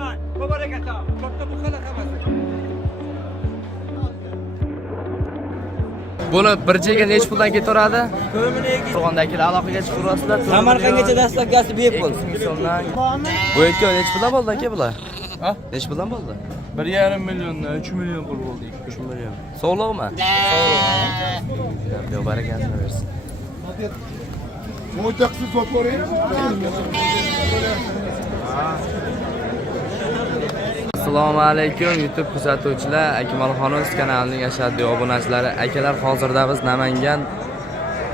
man. Muborak ata. Katta bu xalaq hammasi. Buni bir chega nech puldan ketaveradi? Qo'rg'ondagilar aloqaga chiqaverasizlar. Samarqandgacha dastlabkasi bepul. 200 ming so'mdan. Bu ikki nech puldan bo'ldi aka bular? Ha? Nech puldan bo'ldi? 1,5 milliondan 3 million pul bo'ldi. 3 million. Sog'liqmi? Sog'liq. Yo barakatini bersin. Mo'taxsiz sotib ko'ring. Assalomu alaykum YouTube kuzatuvchilar, Akmalxonos kanalining ashaddiy obunachilari. Akalar, hozirda biz Namangan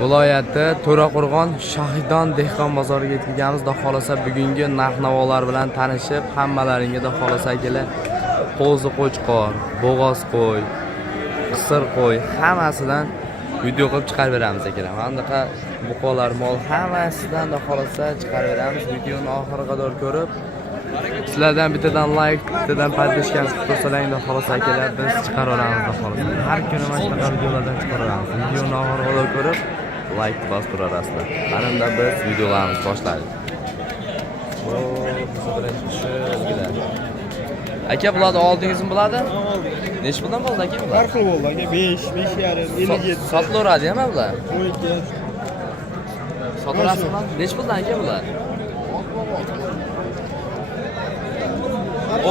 viloyati To'raqo'rg'on Shohidon dehqon bozoriga yetganmiz. Xudo xolasa bugungi narx-navolar bilan tanishib, hammalaringga xudo xolasa akalar qo'zi qo'chqor, bo'g'oz qo'y, qisir qo'y hammasidan video qilib chiqarib beramiz akalar. Bunaqa buqolar, mol hammasidan xudo xolasa chiqarib beramiz. Videoni oxiriga qadar ko'rib sizlardan bittadan like, bittadan podpishka qilib tursalar, xudo xolasa akalar biz chiqaraveramiz xudo xolasa. Har kuni mana shunaqa videolardan chiqaraveramiz. Videoni oxiriga qadar ko'rib like bosib turasizlar. Mana biz videolarimizni boshladik. Aka bularni oldingizmi bo'ladi? Nech puldan bo'ldi aka bular? Har xil bo'ldi aka, 5, 5,5, 57. Sotilaveradi ham bular. 12. Sotilasizmi? Nech puldan aka bular?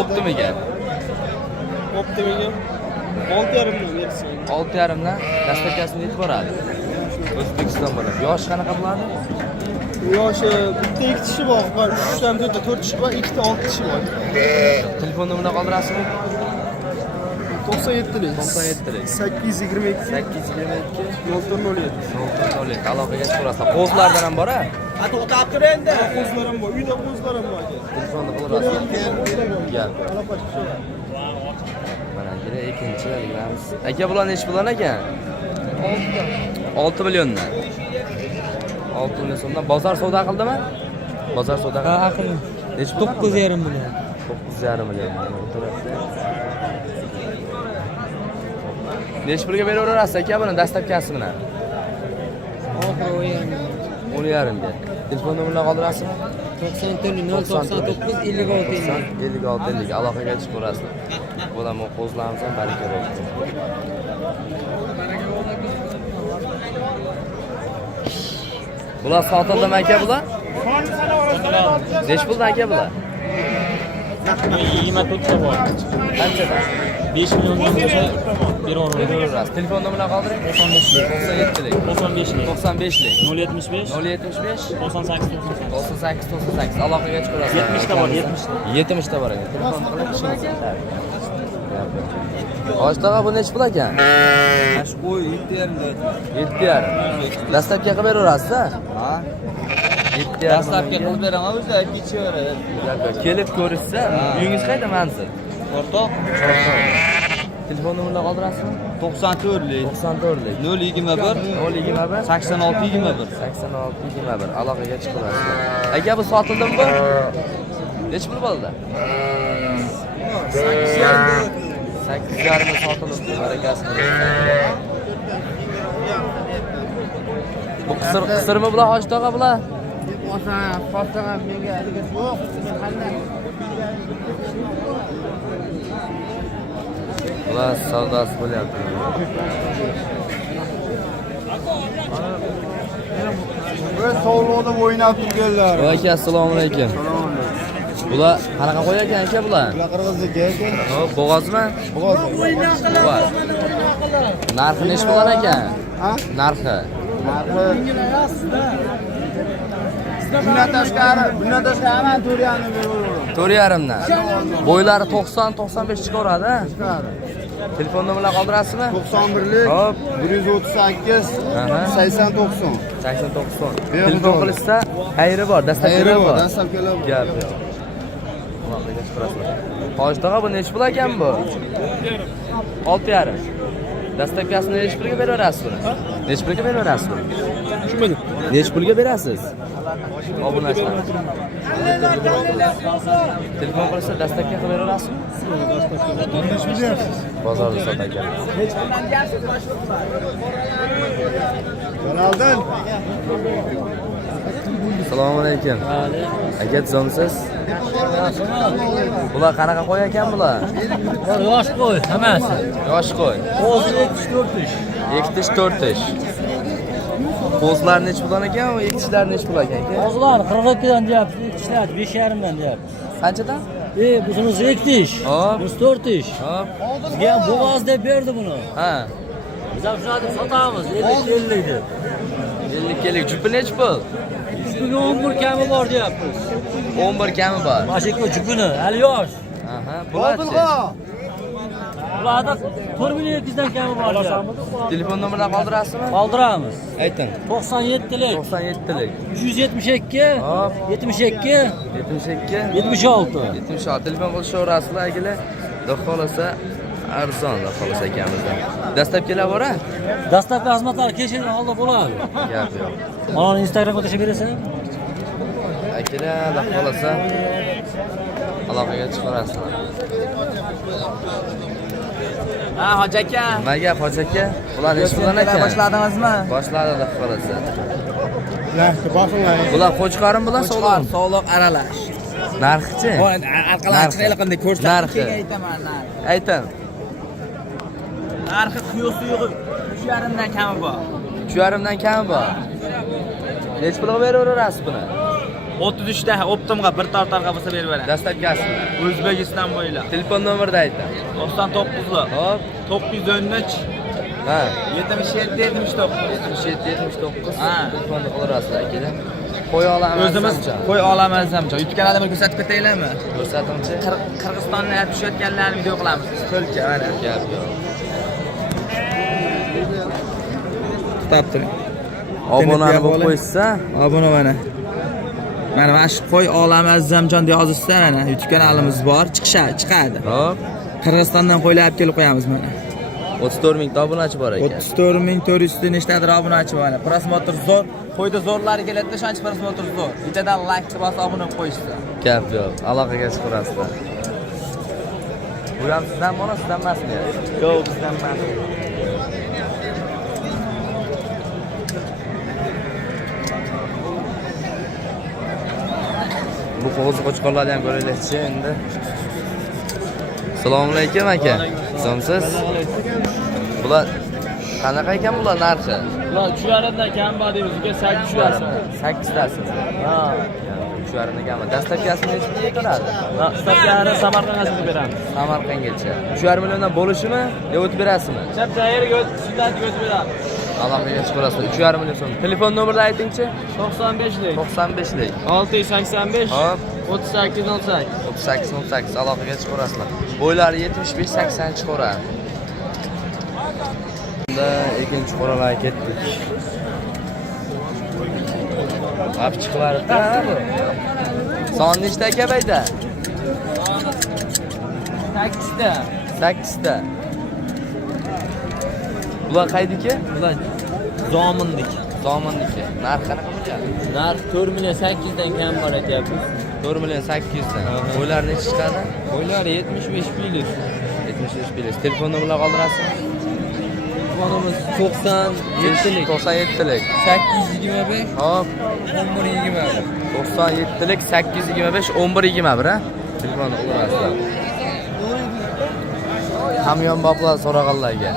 Optimiga. Optimiga 6,5 dan bersin. 6,5 dan dastlabkasini yetib boradi. O'zbekiston bo'ladi. Yosh qanaqa bo'ladi? Yoshi bitta 2 kishi bor, 3 dan 4 kishi bor, 2 ta 6 kishi bor. Telefon nomerini qoldirasizmi? 97 lik. 97 lik. 822 822 0407. 0407. Aloqaga chiqarasizlar. Qo'zlardan ham bor-a? Ha, to'xtab tur endi. Qo'zlar ham bor, uyda qo'zlar ham bor aka. Telefonni qilaverasiz. Gap. Mana kerak ikkinchi bilamiz. Aka bular nech puldan aka? 6 milliondan. 6 million so'mdan bozor savdo qildimi? Bozor savdo qildi. Ha, qildim. Nech pul? 9,5 million. 9,5 million. Nech pulga beraverasiz aka buni dastlabkasi bilan? Oxiri 10,5 ga. Telefon nomerini qoldirasizmi? 94 099 56 56 50. Aloqaga chiqaverasizlar. Bo'laman qo'zlarimiz ham baraka bo'lsin. Bular sotildimi aka bular? Nech puldan aka bular? 24 ta bor. Qanchadan? 5 milliondan bo'lsa beraverasiz. Telefon nomerini qoldiring. 97 lik. 95 lik. 95 lik. 075 075 98 98 aloqaga chiqaverasiz. 70 ta bor, 70 ta. 70 ta bor ekan. Telefon qilib ishimiz. Oshtaga bu nech pul ekan? Ash qo'y 7,5 7,5. Dastlabki qilib beraverasiz, ha? 7,5. Dastlabki qilib beraman, o'zi kechaveradi. Kelib ko'rishsa, uyingiz qayerda manzil? O'rtoq. Telefon nomerini qoldirasizmi? 94 lik. 94 lik. 021 021 86 21. 86 21. Aloqaga chiqaverasiz. Aka bu sotildimi bu? Nech pul bo'ldi? 8,5 sotilibdi. Barakasi. Bu qisirmi bular hoshtaga bular? Fotoga menga yo'q. Qanday? Bular savdosi bo'lyapti. Biz sog'liqda o'ynab turganlar. Aka, assalomu alaykum. Bular qanaqa qo'y ekan aka bular? Bular qirg'izniki ekan. Hop, bo'g'ozmi? Bo'g'oz. Bo'g'oz. Narxi nech puldan ekan? Ha? Narxi. Bundan tashqari hamma 4,5 4,5 dan. Bo'ylari 90-95 chiqaveradi, ha? Telefon nomerini qoldirasizmi? 91 lik. Hop. 138 80 80-90. Telefon qilishsa, xayri bor, dastlabkilar bor. Dastlabkilar bor. Gap yo'q. Aloqaga chiqarasizlar. Hoshtaga bu nech pul ekan bu? 6,5. Dastlabkasini nech pulga beraverasiz buni? Nech pulga beraverasiz buni? Tushunmadim. Nech pulga berasiz? Obunachilar. Telefon qilsa dastlabki qilib beraverasizmi? Bozorda sotar ekan. Kanaldan Assalomu alaykum. Aka tuzamsiz? Bular qanaqa qo'y ekan bular? Yosh qo'y, hammasi. Yosh qo'y. Hozir 4 ish. 2 tish 4 tish. Qo'zlar nech pul ekan, u 2 tishlar nech pul ekan? Hozirlar 42 dan deyapsiz, 2 ishlar 5,5 dan deyapsiz. Qanchadan? Bunisi 2 tish. Hop. Bunisi 4 tish. Hop. Bizga ham bo'g'oz deb berdi buni. Ha. Biz ham shuni deb sotamiz, 50 deb. 50 kelik jupi nech pul? Bugun 11 kami bor deyapmiz. 11 kami bor. Mashika jupini, hali yosh. Aha, bularchi. Ularda 4,2 dan kami bor deyapmiz. Telefon nomerini qoldirasizmi? Qoldiramiz. Ayting. 97lik 97lik 372 Hop. 72 72 76. 76 telefon qo'shishaverasizlar akalar. Xudo xolasa arzon, xudo xolasa akamizdan. Dastlab kelabora? Dastlabki xizmatlar kechirgan holda bo'ladi. Gap yo'q. Mana Instagramga tashlab berasan. Akalar, xudo xolasa aloqaga chiqarasizlar. Ha, hoji aka. Nima gap hoji aka? Bular nech puldan ekan? Boshladingizmi? Boshladi, xudo xolasa. Yaxshi, boqinglar. Bular qo'chqarim bular Qo'chqor, sog'liq aralash. Narxi-chi? Arqalar chiqaylik qanday ko'rsatib Narxi. aytaman. Ayting. Narxi quyuq yo'q 3,5 dan kami bor. 3,5 dan kami bor. Nech pulga beraverasiz buni? 33 ta optimga bir tortarga bo'lsa berib beraman. Dastlabkasi. O'zbekiston bo'ylab. Telefon nomerini ayting. 99lik. Hop. 913 Ha. 77 79. 77 79. Ha. Telefonni qo'yarasiz akalar. Qo'y olamiz. O'zimiz qo'y olamiz hamcha. YouTube kanalida bir ko'rsatib ketaylikmi? Ko'rsatingchi. Qirg'izistondan tushayotganlarni video qilamiz. To'lka mana. Gap yo'q. Tutab turing. Obunani bo'lib qo'ysa, Obuna mana. Mana shu qo'y olami Azzamjon deb yozishsa mana YouTube kanalimiz bor. Chiqadi. hop. Qirg'izistondan qo'ylar olib kelib qo'yamiz mana. 34 ming ta obunachi bor ekan. 34400 nechtadir obunachi bor. Prosmotr zo'r. Qo'yda zo'rlari keladi, shuncha prosmotr zo'r. Bittadan like bosib obuna qo'yishsa. Gap yo'q. Aloqaga chiqarasizlar. Bu ham sizdan mana sizdan emasmi? Yo'q, bizdan emas. Bu qo'zi qo'chqorlarni ham ko'raylikchi endi. Assalomu alaykum aka. Sizomsiz? Bular qanaqa ekan bular narxi? Ular 3,5 dan kam bor deymiz, uka 8 tushasi. 8 tasi. Ha. 3,5 dan dastlabkasini nech pulga turadi? Dastlabkini Samarqandga beramiz. Samarqandgacha. 3,5 milliondan bo'lishimi yo o'tib berasizmi? Chap tayyorga shundan o'tib beramiz. Aloqaga chiqarasizlar. 3,5 million so'm. Telefon nomerini aytingchi? 95lik 95lik. 685 Hop. 38 38 18 aloqaga chiqarasizlar. Bo'ylari 75 80 chiqaradi. Bunda ikkinchi qoralarga ketdik. Olib chiqaribdi bu. Son nechta aka bayda? 8 ta. 8 ta. Bular qaydiki? Bular zominlik. Zomindiki. Narx qanaqa bo'ladi? Narx 4 million 8 dan kam bor aytyapmiz. 4 million 800 dan. Bo'ylari necha chiqadi? Bo'ylari 75 piylik. 75 plyus. Telefon nomerlarini qoldirasizmi? Telefonimiz 97lik 97lik. 825 Hop. 1120. 97lik 825 1121 ha? Telefonni qoldirasizlar. Hamyonboplar so'raganlarga.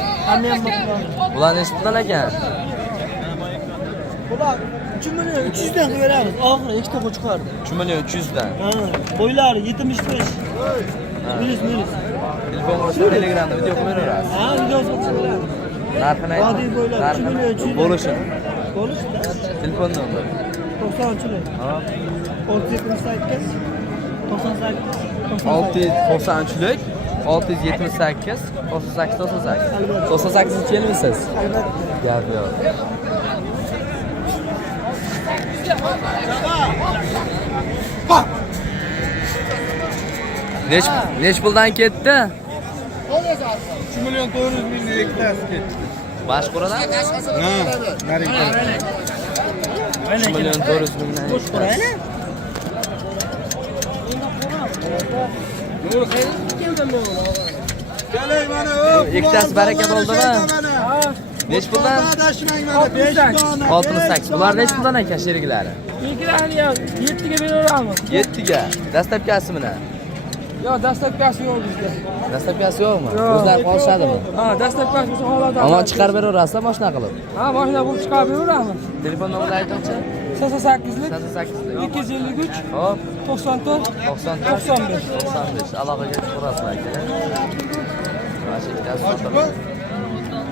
Bular nechta puldan ekan? Bular 3 million 300 dan qilib beramiz. Oxiri ikkita qo'chqordi. 3 million 300 dan. Ha, bo'ylari 75. Minus. Telefon qilsa Telegramda video qilib berasiz. Ha, video sotib beramiz. Narxini ayting. Oddiy bo'ylar, 3 million 300. Bo'lishini. Bo'lishdi. Telefon nomeri. 90chilik. Ha. 678 98 693lik 678 98 98. 98 yilmisiz? Albatta. Gap yo'q. Nech puldan ketdi? 3 million 400 ming ikkitasi ketdi. Boshqo'radan? Ha, narigi. 3 million 400 mingdan. Kelay mana Ikkitasi baraka bo'ldimi? Nech puldan? Adashmang mana 5 dona. 68. Bular nech puldan ekan sheriklari? ikkilarni ham 7 ga beraveramiz. 7 ga. Dastlabkasi mana. Yo, dastlabkasi yo'q bizda. Dastlabkasi yo'qmi? O'zlari qolishadimi? Ha, dastlabkasi o'sha holatda. Ammo chiqarib beraverasizlar mashina qilib. Ha, mashina bo'lib chiqarib beraveramiz. Telefon nomerini aytingchi. 88lik 88lik 253 hop 94 94 95. 95 aloqaga chiqarasizlar aka. Mana shu ikkitasi sotiladi.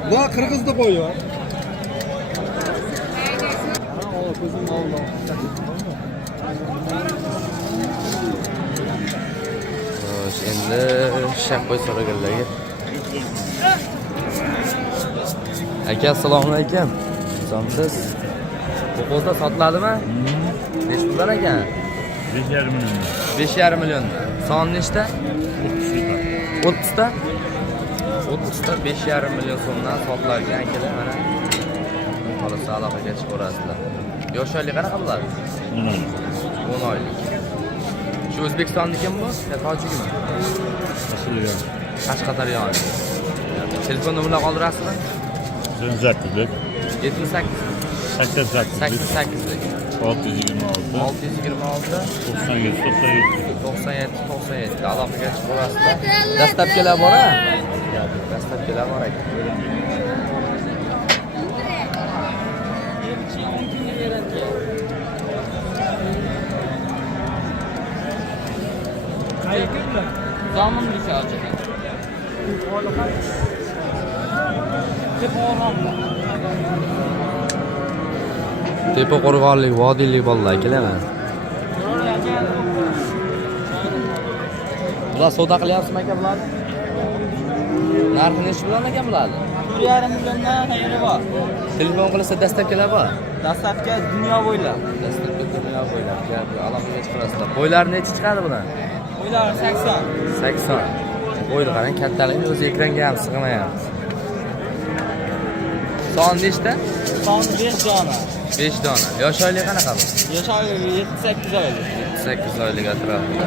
Bular qirg'izda qo'yib. Xo'sh, endi shaqqo'y so'raganlarga. Aka, assalomu alaykum. Siz bu qo'zda sotiladimi? Nechta puldan ekan? 5,5 million. 5,5 million. Son nechta? 30 ta. 30 ta 5,5 million so'mdan sotilar ekan akalar mana. Xolos aloqaga chiqarasizlar. Yosh oylik qanaqa bo'ladi? 10 oylik. Shu O'zbekistonnikimi bu? Yo tojikmi? Asliga. Qashqadaryo. Telefon nomerini qoldirasizmi? 78 78 88 88 626 626 97 97 aloqaga chiqarasizlar. Dastlabkilar bor-a? Dastlabkilar bor ekan. Zamin risochi. Tepa qo'rg'onlik, vodiylik bolalar keladi. Bular savdo qilyapsizmi aka bularni? Narxi necha bilan ekan bularni? 4,5 milliondan xayri bor. Telefon qilsa dastlabkilar bor. Dastlabki dunyo bo'ylab. Dastlabki dunyo bo'ylab aloqaga chiqarasizlar. Bo'ylari necha chiqadi bular? Bo'ylari 80. 80. Bo'yni qarang, kattaligi o'zi ekranga ham sig'mayapti. Son nechta? Soni 5 dona. 5 dona. Yosh oylik qanaqa bu? Yosh oylik 7-8 oylik. 8 oylik atrofida.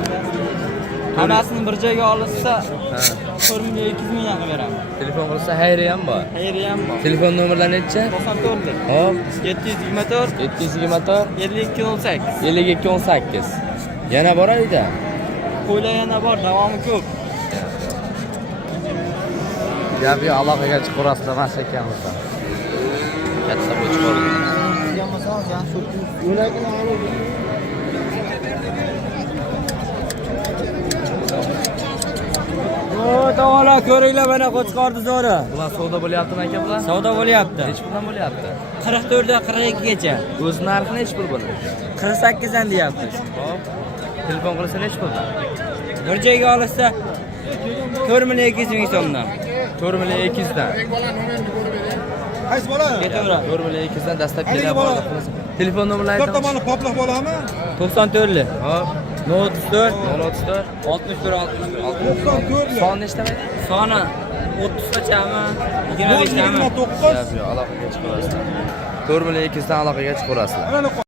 Hammasini bir joyga olishsa, Ha. 4 million 200 ming qilib beraman. Telefon qilsa xayri ham bor. Xayri ham bor. Telefon nomerlari necha? 94lik. Hop, 724 724 5218. 5218. Yana bor ayda. Qo'ylar yana bor, davomi ko'p. Gapi aloqaga chiqarasizlar mana ekanmiz. Katta bu chiqardi. O, tavalar ko'ringlar mana qo'chqorni zo'ri. Bular savdo bo'lyaptimi aka bular? Savdo bo'lyapti. Nech puldan bo'lyapti? 44 dan 42 gacha. O'z narxi nech pul buni? 48 dan deyapti. Hop. Telefon qilsa nech pul? Bir joyga olishsa 4 million 200 ming so'mdan. 4 million 200 dan. Qaysi bola? Ketaveradi. 4 million 200 dan dastlab kelyapti. Telefon nomerini Bir ayting. tomoni poplaq bo'lami? 94lik. Hop. 034 034 61 94. Son nechta edi? Soni 30 gachami? 25 tami? 29. Aloqaga chiqarasizlar. 4 million 200 dan aloqaga chiqarasizlar. Mana